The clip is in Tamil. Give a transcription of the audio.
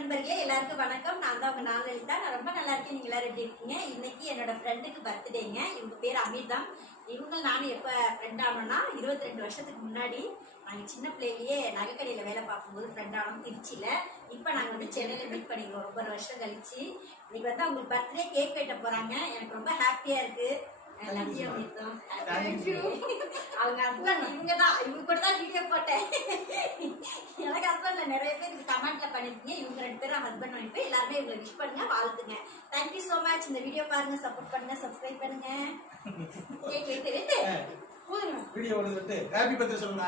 நண்பர்களே எல்லாருக்கும் வணக்கம். நான் தான் உங்க நாலலிதா. நான் ரொம்ப நல்லா இருக்கேன். நீங்க எல்லாரும் எப்படி இருக்கீங்க? இன்னைக்கு என்னோட ஃப்ரெண்டுக்கு பர்த்டேங்க. இவங்க பேர் அமிர்தம். இவங்க நானும் எப்ப ஃப்ரெண்ட் ஆனோம்னா 22 வருஷத்துக்கு முன்னாடி நாங்க சின்ன பிள்ளையிலேயே நகைக்கடையில வேலை பார்க்கும்போது ஃப்ரெண்ட் ஆனோம் திருச்சியில. இப்ப நாங்க வந்து சென்னையில மீட் பண்ணிக்கிறோம் ரொம்ப வருஷம் கழிச்சு. இன்னைக்கு வந்து அவங்களுக்கு பர்த்டே கேக் வெட்ட போறாங்க. எனக்கு ரொம்ப ஹாப்பியா இருக்கு. அவங்க ஹஸ்பண்ட் இவங்கதான், இவங்க கூட தான் வீடியோ போட்டேன். எனக்கு ஹஸ்பண்ட்ல நிறைய பேர் கமெண்ட்ல பண்ணிருக்கீங்க. இவங்க 2 பேரும் ஹஸ்பண்ட் ஒய்ஃப். எல்லாருமே இவங்களை விஷ் பண்ணுங்க, வாழ்த்துங்க. Thank you so much. இந்த வீடியோ பாருங்க, சப்போர்ட் பண்ணுங்க, சப்ஸ்கிரைப் பண்ணுங்க. வீடியோ வந்துட்டு ஹேப்பி பர்த்டே சொல்லுங்க.